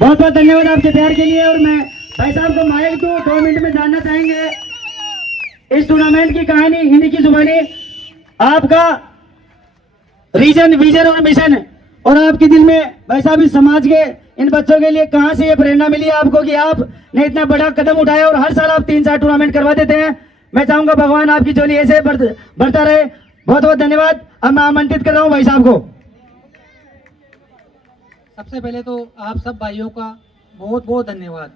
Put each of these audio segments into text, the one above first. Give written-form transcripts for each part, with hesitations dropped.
बहुत बहुत धन्यवाद आपके प्यार के लिए। और मैं भाई साहब को माइक दूं, 2 मिनट में जानना चाहेंगे इस टूर्नामेंट की कहानी हिंदी की जुबानी, आपका रीजन, विजन और मिशन, और आपके दिल में भाई साहब इस समाज के इन बच्चों के लिए कहां से ये प्रेरणा मिली आपको कि आपने इतना बड़ा कदम उठाया और हर साल आप 3-4 टूर्नामेंट करवा देते हैं। मैं चाहूंगा भगवान आपकी झोली ऐसे बढ़ता रहे। बहुत बहुत धन्यवाद। अब मैं आमंत्रित कर रहा हूँ भाई साहब को। सबसे पहले तो आप सब भाइयों का बहुत बहुत धन्यवाद।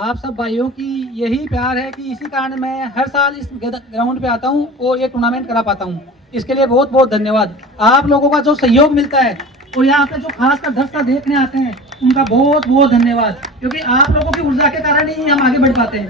आप सब भाइयों की यही प्यार है कि इसी कारण मैं हर साल इस ग्राउंड पे आता हूँ और ये टूर्नामेंट करा पाता हूँ। इसके लिए बहुत बहुत धन्यवाद। आप लोगों का जो सहयोग मिलता है और यहाँ पे जो खासकर दर्शक देखने आते हैं उनका बहुत बहुत धन्यवाद, क्योंकि आप लोगों की ऊर्जा के कारण ही हम आगे बढ़ पाते हैं।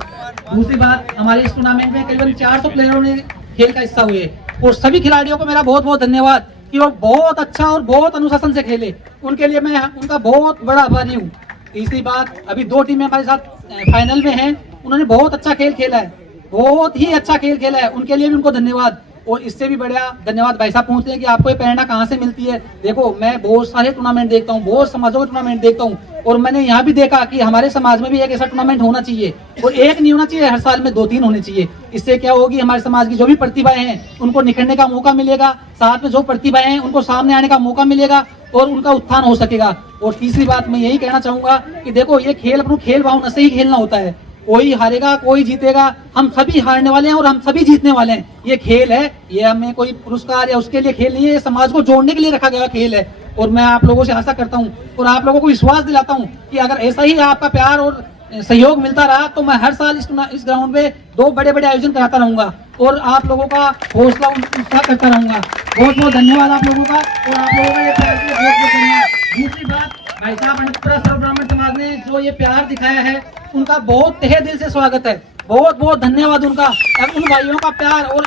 दूसरी बात, हमारे इस टूर्नामेंट में करीबन 400 प्लेयरों ने खेल का हिस्सा हुए और सभी खिलाड़ियों को मेरा बहुत बहुत धन्यवाद कि वो बहुत अच्छा और बहुत अनुशासन से खेले। उनके लिए मैं उनका बहुत बड़ा आभारी हूँ। तीसरी बात, अभी 2 टीमें हमारे साथ फाइनल में हैं, उन्होंने बहुत अच्छा खेल खेला है, बहुत ही अच्छा खेल खेला है, उनके लिए भी उनको धन्यवाद। और इससे भी बढ़िया धन्यवाद भाई साहब पूछते हैं कि आपको ये प्रेरणा कहाँ से मिलती है। देखो, मैं बहुत सारे टूर्नामेंट देखता हूँ, बहुत समाजों के टूर्नामेंट देखता हूँ, और मैंने यहाँ भी देखा कि हमारे समाज में भी एक ऐसा टूर्नामेंट होना चाहिए, और एक नहीं होना चाहिए, हर साल में 2-3 होने चाहिए। इससे क्या होगी, हमारे समाज की जो भी प्रतिभाएं हैं उनको निखरने का मौका मिलेगा, साथ में जो प्रतिभाएं हैं उनको सामने आने का मौका मिलेगा और उनका उत्थान हो सकेगा। और तीसरी बात मैं यही कहना चाहूंगा कि देखो, ये खेल अपने खेल भावना से ही खेलना होता है। कोई हारेगा, कोई जीतेगा, हम सभी हारने वाले हैं और हम सभी जीतने वाले हैं। ये खेल है, ये हमें कोई पुरस्कार या उसके लिए खेल नहीं है, ये समाज को जोड़ने के लिए रखा गया खेल है। और मैं आप लोगों से आशा करता हूँ और आप लोगों को विश्वास दिलाता हूँ कि अगर ऐसा ही आपका प्यार और सहयोग मिलता रहा तो मैं हर साल इस ग्राउंड में 2 बड़े बड़े आयोजन कराता रहूंगा और आप लोगों का हौसला उत्साह करता रहूंगा। बहुत बहुत धन्यवाद आप लोगों का, और आप लोगों का ये प्यार के लिए बहुत बहुत धन्यवाद। दूसरी बात, भाई साहब अनंतपुरा सर्व ब्राह्मण समाज ने जो ये प्यार दिखाया है उनका बहुत तहे दिल से स्वागत है। बहुत बहुत धन्यवाद उनका। उन भाइयों का प्यार, और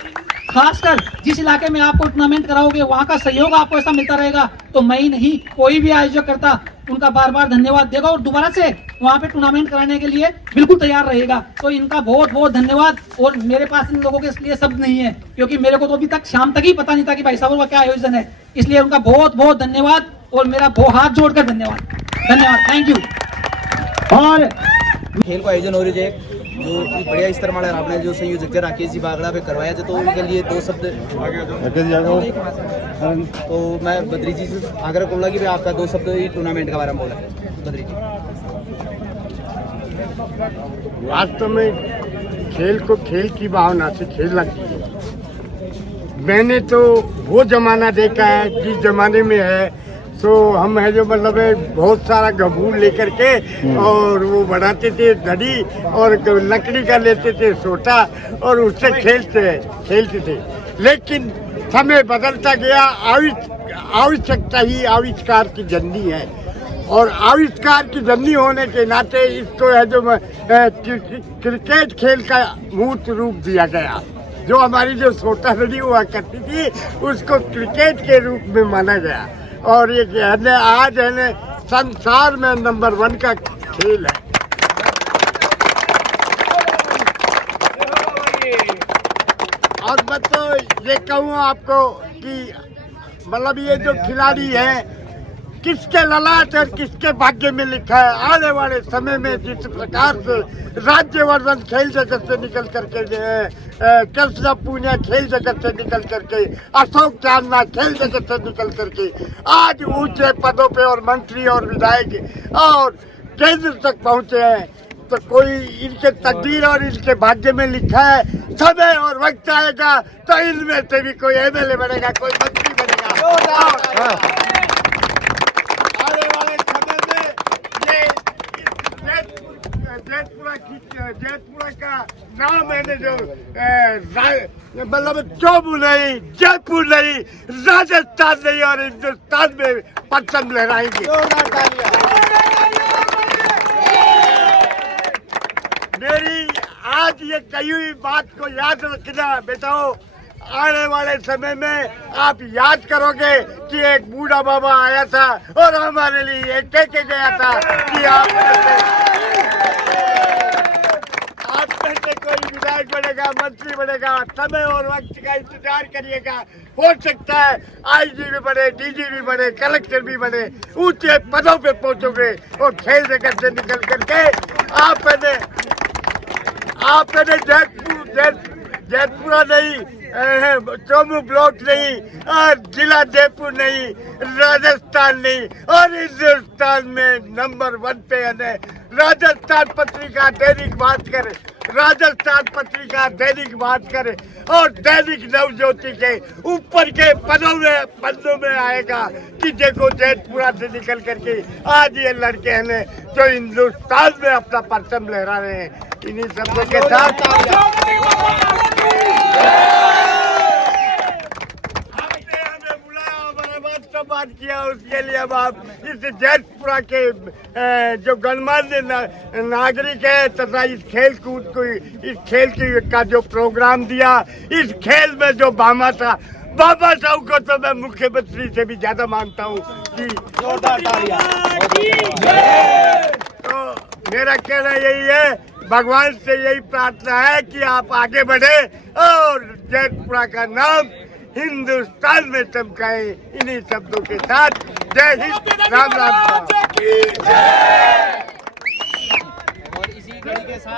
खासकर जिस इलाके में आपको टूर्नामेंट कराओगे वहाँ का सहयोग आपको ऐसा मिलता रहेगा तो मैं ही नहीं, कोई भी आयोजक करता उनका बार बार धन्यवाद देगा और दोबारा से वहाँ पे टूर्नामेंट कराने के लिए बिल्कुल तैयार रहेगा। तो इनका बहुत बहुत धन्यवाद। और मेरे पास इन लोगों के लिए शब्द नहीं है, क्योंकि मेरे को तो अभी तक शाम तक ही पता नहीं था कि भाई साहब का क्या आयोजन है। इसलिए उनका बहुत बहुत धन्यवाद और मेरा हाथ जोड़कर धन्यवाद। Thank you. और खेल को आयोजन हो रही है जो बढ़िया स्तर मारे आपने जो संयोजक थे राकेश जी बागड़ा पे करवाया थे, तो उनके लिए 2 शब्द। तो मैं बद्री जी से आग्रह करूँगा कि आपका 2 शब्द ही टूर्नामेंट के बारे में बोला। बद्री जी, वास्तव में खेल को खेल की भावना से खेलना चाहिए। मैंने तो वो जमाना देखा है जिस जमाने में है तो हम है जो मतलब है बहुत सारा गबूर लेकर के और वो बनाते थे धड़ी और लकड़ी का लेते थे सोटा और उससे खेलते थे। लेकिन समय बदलता गया, आवश्यकता ही आविष्कार की जननी है, और आविष्कार की जननी होने के नाते इसको है जो क्रिकेट खेल का मूर्त रूप दिया गया। जो हमारी जो सोटा धड़ी हुआ करती थी उसको क्रिकेट के रूप में माना गया, और ये आज है संसार में नंबर 1 का खेल है। और मैं तो ये कहूँ आपको कि मतलब ये जो खिलाड़ी है किसके ललाट और किसके भाग्य में लिखा है। आने वाले समय में जिस प्रकार से राज्यवर्धन खेल जगत से निकल करके कृष्ण पूनिया खेल जगत से निकल करके, अशोक चांदना खेल जगत से निकल करके आज ऊंचे पदों पे और मंत्री और विधायक और केंद्र तक पहुंचे हैं, तो कोई इनके तकदीर और इनके भाग्य में लिखा है। समय और वक्त आएगा तो इनमें से भी कोई एमएलए बनेगा, कोई मंत्री बनेगा। आने वाले समय में ये जयपुरा का नाम है जो मतलब चौबू नहीं, जयपुर नहीं, राजस्थान नहीं और हिंदुस्तान में परचम लहराएंगे। मेरी आज ये कही हुई बात को याद रखना बेटाओ। आने वाले समय में आप याद करोगे कि एक बूढ़ा बाबा आया था और हमारे लिए कह के गया था कि आप में से कोई विधायक बनेगा, मंत्री बनेगा, समय और वक्त का इंतजार करिएगा। हो सकता है आईजी भी बने, डीजी भी बने, कलेक्टर भी बने, ऊंचे पदों पे पहुंचोगे और खेल जगत से निकल करके आपने जयपुरा नहीं, चौमू ब्लॉक नहीं, और जिला जयपुर नहीं, राजस्थान नहीं, और हिंदुस्तान में नंबर 1 पे है। राजस्थान पत्रिका दैनिक भास्कर, राजस्थान पत्रिका दैनिक भास्कर और दैनिक नवज्योति के ऊपर के पन्नों में आएगा कि देखो जयपुरा से निकल करके आज ये लड़के हैं जो हिंदुस्तान में अपना परचम लहरा रहे हैं। इन्हीं शब्दों के साथ बात किया, उसके लिए अब आप इस जयपुरा के जो गणमान्य नागरिक है तथा इस खेल कूद को, इस खेल का जो प्रोग्राम दिया, इस खेल में जो बाबा साहब को तो मैं मुख्यमंत्री से भी ज्यादा मानता हूँ कि जोरदार तालियां। तो मेरा कहना यही है, भगवान से यही प्रार्थना है कि आप आगे बढ़े और जयपुरा का नाम हिंदुस्तान में चमकाए। इन्हीं शब्दों के साथ जय हिंद, राम राम। और इसी घड़ी के साथ